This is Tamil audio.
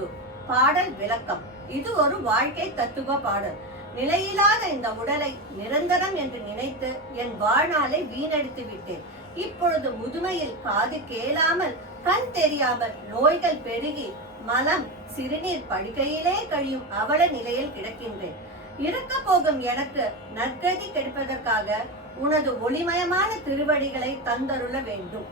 தூது. பாடல் விளக்கம். இது ஒரு வாழ்க்கை தத்துவ பாடல். நிலையில்லாத இந்த உடலை நிரந்தரம் என்று நினைத்து என் வாழ்நாளை வீணடித்து விட்டேன். இப்பொழுது முதுமையில் காது கேளாமல் கண் தெரியாமல் நோய்கள் பெருகி மலம் சிறுநீர் படுக்கையிலே கழியும் அவல நிலையில் கிடக்கின்றேன். இருக்க போகும் எனக்கு நற்கதி கிடைப்பதற்காக உனது ஒளிமயமான திருவடிகளை தந்தருள வேண்டும்.